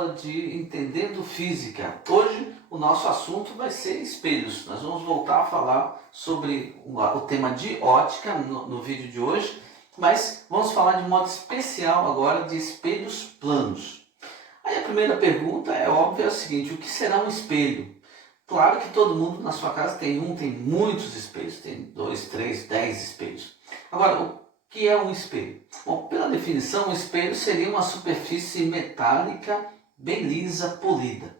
aula de Entendendo Física. Hoje o nosso assunto vai ser espelhos. Nós vamos voltar a falar sobre o tema de ótica no vídeo de hoje, mas vamos falar de modo especial agora de espelhos planos. Aí a primeira pergunta é óbvia, é a seguinte: o que será um espelho? Claro que todo mundo na sua casa tem muitos espelhos, tem 2, 3, 10 espelhos. Agora, o que é um espelho? Bom, pela definição, um espelho seria uma superfície metálica bem lisa, polida.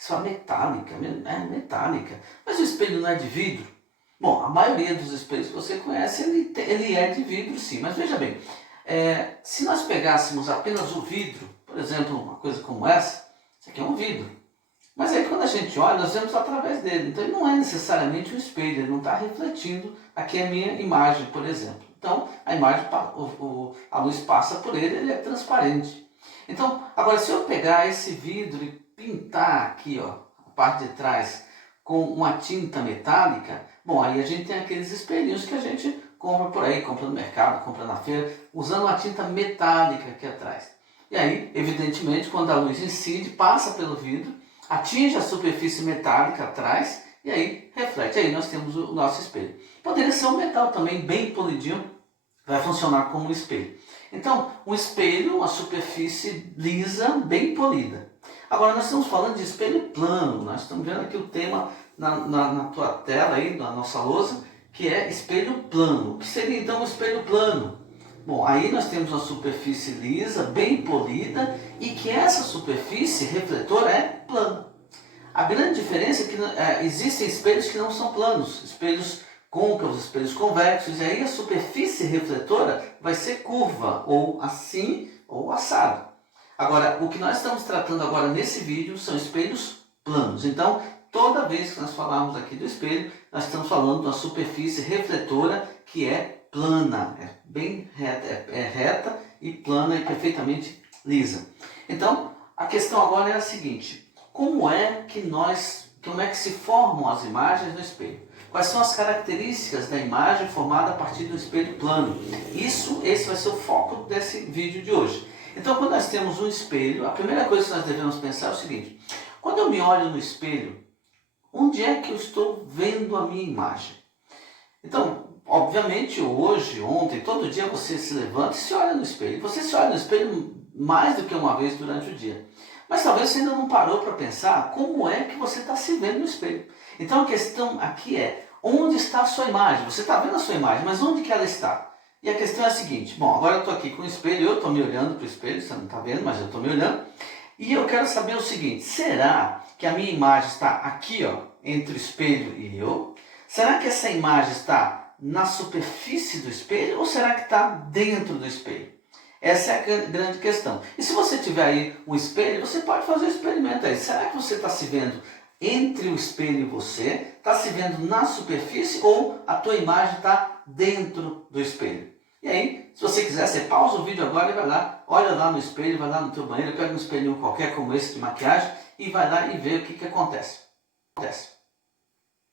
Só metálica, é metálica. Mas o espelho não é de vidro? Bom, a maioria dos espelhos que você conhece, ele é de vidro sim, mas veja bem, se nós pegássemos apenas o vidro, por exemplo, uma coisa como essa, isso aqui é um vidro. Mas aí quando a gente olha, nós vemos através dele. Então ele não é necessariamente um espelho, ele não está refletindo aqui a minha imagem, por exemplo. Então a imagem, a luz passa por ele, ele é transparente. Então, agora se eu pegar esse vidro e pintar aqui, ó, a parte de trás, com uma tinta metálica, bom, aí a gente tem aqueles espelhinhos que a gente compra por aí, compra no mercado, compra na feira, usando uma tinta metálica aqui atrás. E aí, evidentemente, quando a luz incide, passa pelo vidro, atinge a superfície metálica atrás e aí reflete. Aí nós temos o nosso espelho. Poderia ser um metal também bem polidinho, vai funcionar como um espelho. Então, um espelho, uma superfície lisa, bem polida. Agora nós estamos falando de espelho plano. Nós estamos vendo aqui o tema na tua tela aí, na nossa lousa, que é espelho plano. O que seria então um espelho plano? Bom, aí nós temos uma superfície lisa, bem polida, e que essa superfície refletora é plana. A grande diferença é que existem espelhos que não são planos, espelhos côncavos, espelhos convexos, e aí a superfície refletora vai ser curva, ou assim, ou assado. Agora, o que nós estamos tratando agora nesse vídeo são espelhos planos. Então, toda vez que nós falarmos aqui do espelho, nós estamos falando de uma superfície refletora que é plana, é bem reta, é reta e plana e perfeitamente lisa. Então, a questão agora é a seguinte: como é que se formam as imagens no espelho? Quais são as características da imagem formada a partir do espelho plano? Esse vai ser o foco desse vídeo de hoje. Então, quando nós temos um espelho, a primeira coisa que nós devemos pensar é o seguinte: quando eu me olho no espelho, onde é que eu estou vendo a minha imagem? Então, obviamente, hoje, ontem, todo dia você se levanta e se olha no espelho. Você se olha no espelho mais do que uma vez durante o dia. Mas talvez você ainda não parou para pensar como é que você está se vendo no espelho. Então a questão aqui é: onde está a sua imagem? Você está vendo a sua imagem, mas onde que ela está? E a questão é a seguinte: bom, agora eu estou aqui com o espelho, eu estou me olhando para o espelho, você não está vendo, mas eu estou me olhando. E eu quero saber o seguinte: será que a minha imagem está aqui, ó, entre o espelho e eu? Será que essa imagem está na superfície do espelho ou será que está dentro do espelho? Essa é a grande questão. E se você tiver aí um espelho, você pode fazer o experimento aí. Será que você está se vendo entre o espelho e você? Está se vendo na superfície ou a tua imagem está dentro do espelho? E aí, se você quiser, você pausa o vídeo agora e vai lá, olha lá no espelho, vai lá no teu banheiro, pega um espelhinho qualquer como esse de maquiagem e vai lá e vê o que acontece.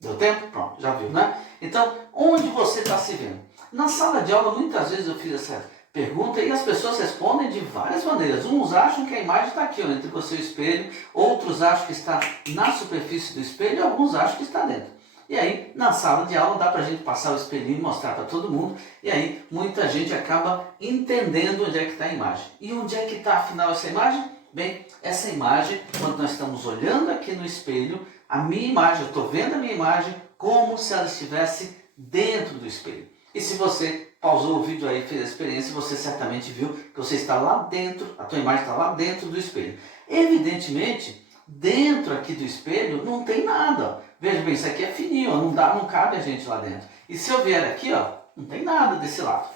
Deu tempo? Pronto, já viu, né? Então, onde você está se vendo? Na sala de aula, muitas vezes eu fiz essa pergunta e as pessoas respondem de várias maneiras. Uns acham que a imagem está aqui, ó, entre você e o espelho, outros acham que está na superfície do espelho e alguns acham que está dentro. E aí, na sala de aula, dá para a gente passar o espelhinho e mostrar para todo mundo, e aí muita gente acaba entendendo onde é que está a imagem. E onde é que está, afinal, essa imagem? Bem, essa imagem, quando nós estamos olhando aqui no espelho, a minha imagem, eu estou vendo a minha imagem como se ela estivesse dentro do espelho. E se você pausou o vídeo aí e fez a experiência, você certamente viu que você está lá dentro, a tua imagem está lá dentro do espelho. Evidentemente, dentro aqui do espelho não tem nada. Veja bem, isso aqui é fininho, não cabe a gente lá dentro. E se eu vier aqui, ó, não tem nada desse lado.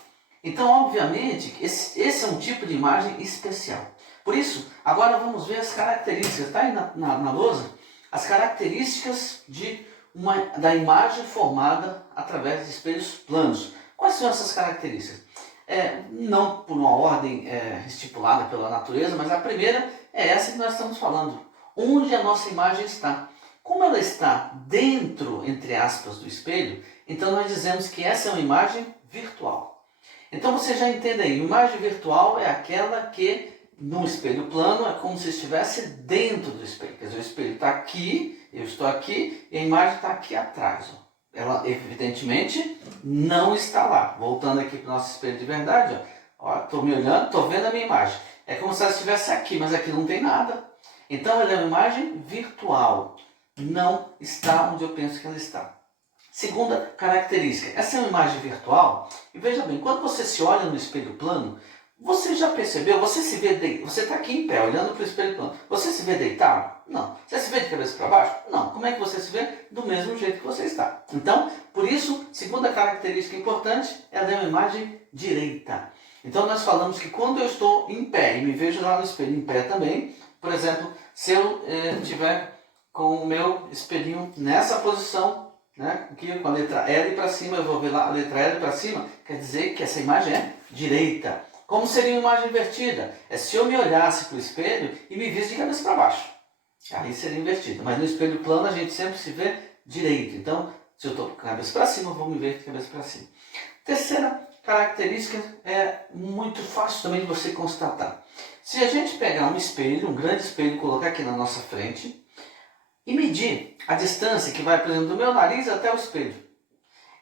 Então, obviamente, esse é um tipo de imagem especial. Por isso, agora vamos ver as características. Está aí na lousa? As características da imagem formada através de espelhos planos. Quais são essas características? Não por uma ordem estipulada pela natureza, mas a primeira é essa que nós estamos falando. Onde a nossa imagem está? Como ela está dentro, entre aspas, do espelho, então nós dizemos que essa é uma imagem virtual. Então você já entende aí, imagem virtual é aquela que num espelho plano é como se estivesse dentro do espelho. Quer dizer, o espelho está aqui, eu estou aqui e a imagem está aqui atrás. Ó. Ela, evidentemente, não está lá. Voltando aqui para o nosso espelho de verdade, estou me olhando, estou vendo a minha imagem. É como se ela estivesse aqui, mas aqui não tem nada. Então, ela é uma imagem virtual. Não está onde eu penso que ela está. Segunda característica, essa é uma imagem virtual. E veja bem, quando você se olha no espelho plano, você já percebeu, você se vê deitado, você está aqui em pé, olhando para o espelho plano. Você se vê deitado? Não. Você se vê de cabeça para baixo? Não. Como é que você se vê? Do mesmo jeito que você está. Então, por isso, segunda característica importante, ela é uma imagem direita. Então, nós falamos que quando eu estou em pé e me vejo lá no espelho em pé também, por exemplo, se eu estiver com o meu espelhinho nessa posição, né, aqui com a letra L para cima, eu vou ver lá a letra L para cima, quer dizer que essa imagem é direita. Como seria uma imagem invertida? É se eu me olhasse para o espelho e me visse de cabeça para baixo. Aí seria invertida. Mas no espelho plano a gente sempre se vê direito. Então, se eu estou com a cabeça para cima, eu vou me ver de cabeça para cima. Terceira característica é muito fácil também de você constatar. Se a gente pegar um espelho, um grande espelho, e colocar aqui na nossa frente e medir a distância que vai, por exemplo, do meu nariz até o espelho,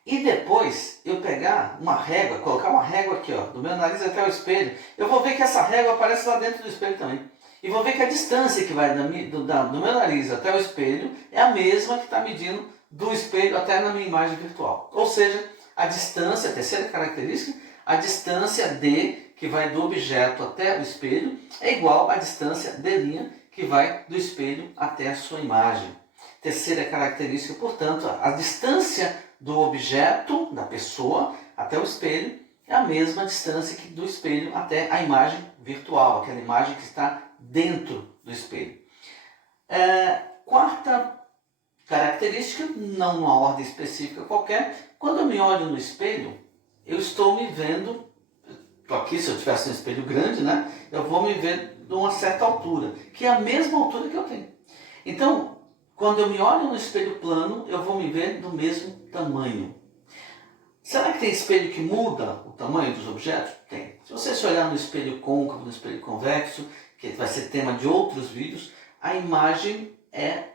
e depois eu pegar uma régua, colocar uma régua aqui, ó, do meu nariz até o espelho, eu vou ver que essa régua aparece lá dentro do espelho também. E vou ver que a distância que vai do meu nariz até o espelho é a mesma que está medindo do espelho até na minha imagem virtual. Ou seja, a distância, a terceira característica, a distância D, que vai do objeto até o espelho, é igual à distância D' que vai do espelho até a sua imagem. Terceira característica, portanto, a distância do objeto, da pessoa, até o espelho, é a mesma distância que do espelho até a imagem virtual, aquela imagem que está dentro do espelho. Quarta característica, não numa ordem específica qualquer, quando eu me olho no espelho, eu estou me vendo, aqui se eu tivesse um espelho grande, né, eu vou me ver de uma certa altura, que é a mesma altura que eu tenho. Então, quando eu me olho no espelho plano, eu vou me ver do mesmo tamanho. Será que tem espelho que muda o tamanho dos objetos? Tem. Se você se olhar no espelho côncavo, no espelho convexo, que vai ser tema de outros vídeos, a imagem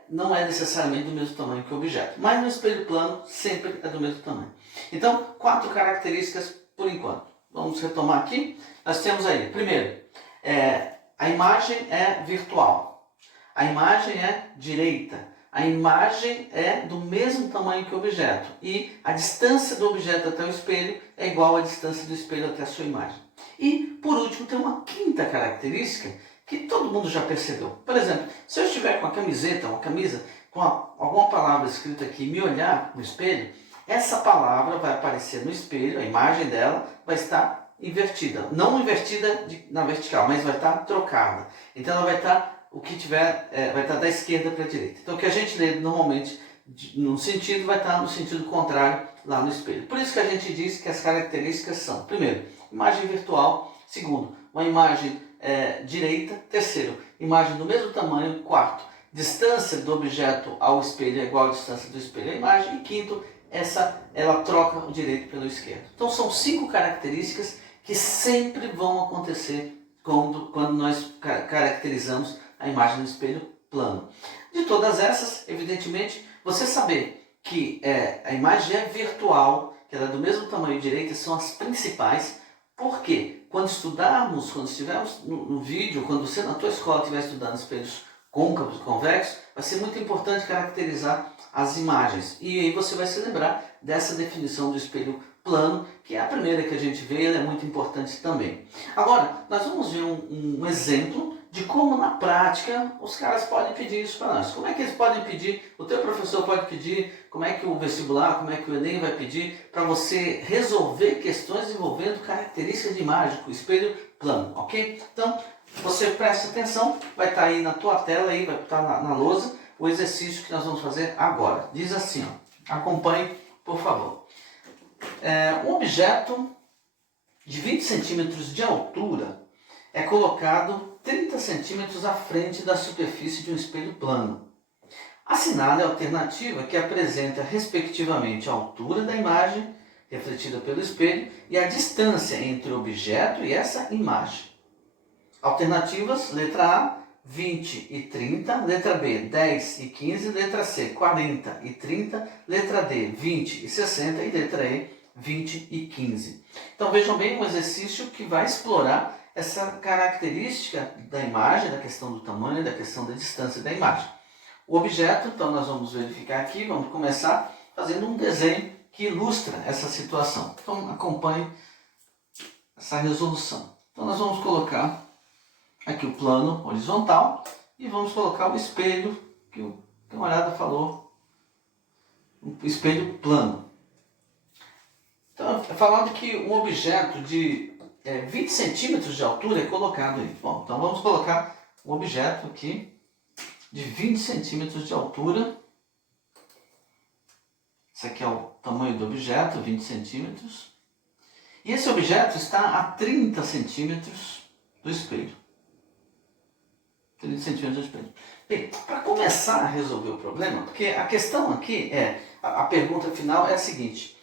não é necessariamente do mesmo tamanho que o objeto. Mas no espelho plano sempre é do mesmo tamanho. Então, 4 características por enquanto. Vamos retomar aqui. Nós temos aí, primeiro, a imagem é virtual. A imagem é direita. A imagem é do mesmo tamanho que o objeto e a distância do objeto até o espelho é igual à distância do espelho até a sua imagem. E, por último, tem uma quinta característica que todo mundo já percebeu. Por exemplo, se eu estiver com a camiseta, uma camisa, com alguma palavra escrita aqui e me olhar no espelho, essa palavra vai aparecer no espelho, a imagem dela vai estar invertida. Não invertida na vertical, mas vai estar trocada. Então ela vai estar o que tiver vai estar da esquerda para a direita. Então o que a gente lê normalmente num sentido vai estar no sentido contrário lá no espelho. Por isso que a gente diz que as características são, primeiro, imagem virtual, segundo, uma imagem direita, terceiro, imagem do mesmo tamanho, quarto, distância do objeto ao espelho é igual à distância do espelho à imagem, e quinto, ela troca o direito pelo esquerdo. Então são 5 características que sempre vão acontecer quando nós caracterizamos a imagem no espelho plano. De todas essas, evidentemente, você saber que a imagem é virtual, que ela é do mesmo tamanho direita, são as principais, porque quando estudarmos, quando estivermos no vídeo, quando você na tua escola estiver estudando espelhos côncavos e convexos, vai ser muito importante caracterizar as imagens. E aí você vai se lembrar dessa definição do espelho plano, que é a primeira que a gente vê, ela é muito importante também. Agora, nós vamos ver um exemplo de como na prática os caras podem pedir isso para nós. Como é que eles podem pedir, o teu professor pode pedir, como é que o vestibular, como é que o Enem vai pedir para você resolver questões envolvendo características de imagem, o espelho plano, ok? Então, você presta atenção, vai estar aí na tua tela, aí, vai estar na lousa, o exercício que nós vamos fazer agora. Diz assim, ó, acompanhe, por favor. Um objeto de 20 centímetros de altura é colocado 30 centímetros à frente da superfície de um espelho plano. Assinale a alternativa que apresenta respectivamente a altura da imagem refletida pelo espelho e a distância entre o objeto e essa imagem. Alternativas, letra A, 20 e 30, letra B, 10 e 15, letra C, 40 e 30, letra D, 20 e 60 e letra E, 20 e 15. Então vejam bem um exercício que vai explorar essa característica da imagem, da questão do tamanho, da questão da distância da imagem. O objeto, então nós vamos verificar aqui, vamos começar fazendo um desenho que ilustra essa situação. Então acompanhe essa resolução. Então nós vamos colocar aqui o plano horizontal e vamos colocar o espelho que o camarada falou, o espelho plano. Então é falado que um objeto de 20 centímetros de altura é colocado aí. Bom, então vamos colocar um objeto aqui de 20 centímetros de altura. Esse aqui é o tamanho do objeto, 20 centímetros. E esse objeto está a 30 centímetros do espelho. 30 centímetros do espelho. Bem, para começar a resolver o problema, porque a questão aqui a pergunta final é a seguinte.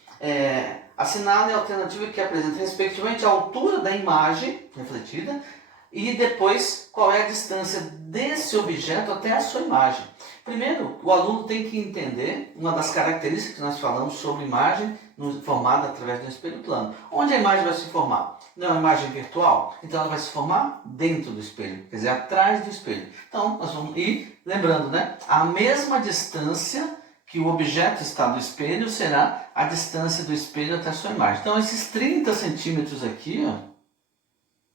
Assinale a alternativa que apresenta respectivamente a altura da imagem refletida e depois qual é a distância desse objeto até a sua imagem. Primeiro, o aluno tem que entender uma das características que nós falamos sobre imagem formada através de um espelho plano. Onde a imagem vai se formar? Não é uma imagem virtual? Então ela vai se formar dentro do espelho, quer dizer, atrás do espelho. Então nós vamos ir lembrando, né? A mesma distância que o objeto está do espelho será a distância do espelho até a sua imagem. Então esses 30 centímetros aqui, ó,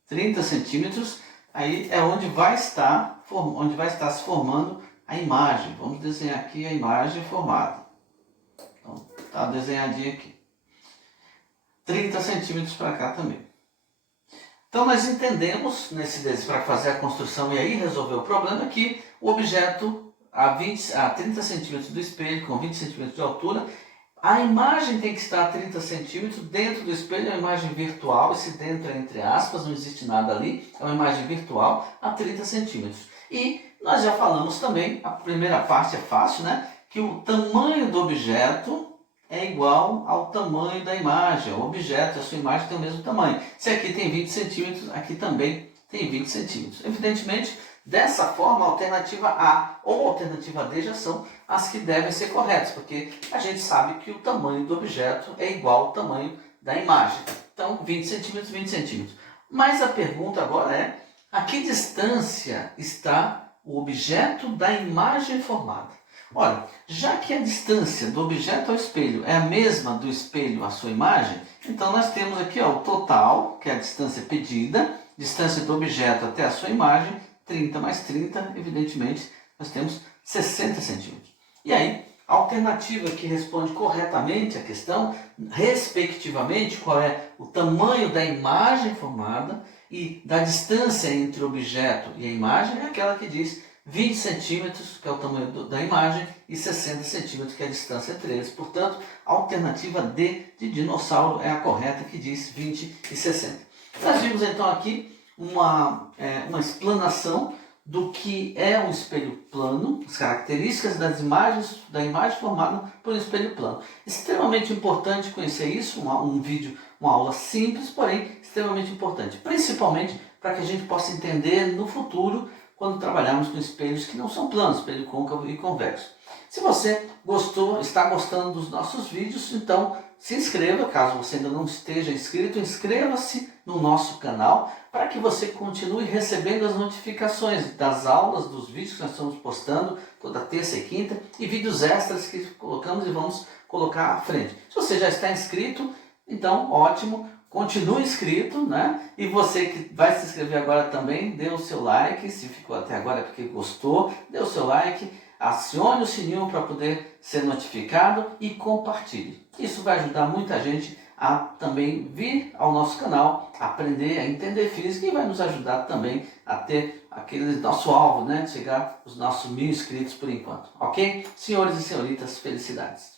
30 centímetros, aí é onde vai estar se formando a imagem. Vamos desenhar aqui a imagem formada. Então, está desenhadinha aqui. 30 centímetros para cá também. Então nós entendemos, para fazer a construção e aí resolver o problema, que o objeto a 30 centímetros do espelho, com 20 centímetros de altura, a imagem tem que estar a 30 centímetros dentro do espelho, é uma imagem virtual, esse dentro é entre aspas, não existe nada ali, é uma imagem virtual a 30 centímetros. E nós já falamos também, a primeira parte é fácil, né? Que o tamanho do objeto é igual ao tamanho da imagem. O objeto, a sua imagem tem o mesmo tamanho. Se aqui tem 20 centímetros, aqui também tem 20 centímetros. Evidentemente, dessa forma, a alternativa A ou a alternativa D já são as que devem ser corretas, porque a gente sabe que o tamanho do objeto é igual ao tamanho da imagem. Então, 20 centímetros, 20 centímetros. Mas a pergunta agora é, a que distância está o objeto da imagem formada? Olha, já que a distância do objeto ao espelho é a mesma do espelho à sua imagem, então nós temos aqui o total, que é a distância pedida, distância do objeto até a sua imagem, 30 mais 30, evidentemente, nós temos 60 centímetros. E aí, a alternativa que responde corretamente a questão, respectivamente, qual é o tamanho da imagem formada e da distância entre o objeto e a imagem, é aquela que diz 20 centímetros, que é o tamanho da imagem, e 60 centímetros, que é a distância 13. Portanto, a alternativa D de dinossauro é a correta, que diz 20 e 60. Nós vimos então aqui uma explanação do que é um espelho plano, as características da imagem formada por um espelho plano. Extremamente importante conhecer isso, um vídeo, uma aula simples, porém extremamente importante, principalmente para que a gente possa entender no futuro, quando trabalharmos com espelhos que não são planos, espelho côncavo e convexo. Se você está gostando dos nossos vídeos, então se inscreva, caso você ainda não esteja inscrito, inscreva-se no nosso canal para que você continue recebendo as notificações das aulas, dos vídeos que nós estamos postando toda terça e quinta e vídeos extras que colocamos e vamos colocar à frente. Se você já está inscrito, então ótimo, continue inscrito, né? E você que vai se inscrever agora também, dê o seu like, se ficou até agora é porque gostou, dê o seu like, acione o sininho para poder ser notificado e compartilhe. Isso vai ajudar muita gente a também vir ao nosso canal, aprender a entender física e vai nos ajudar também a ter aquele nosso alvo, né? De chegar aos nossos 1000 inscritos por enquanto, ok? Senhores e senhoritas, felicidades!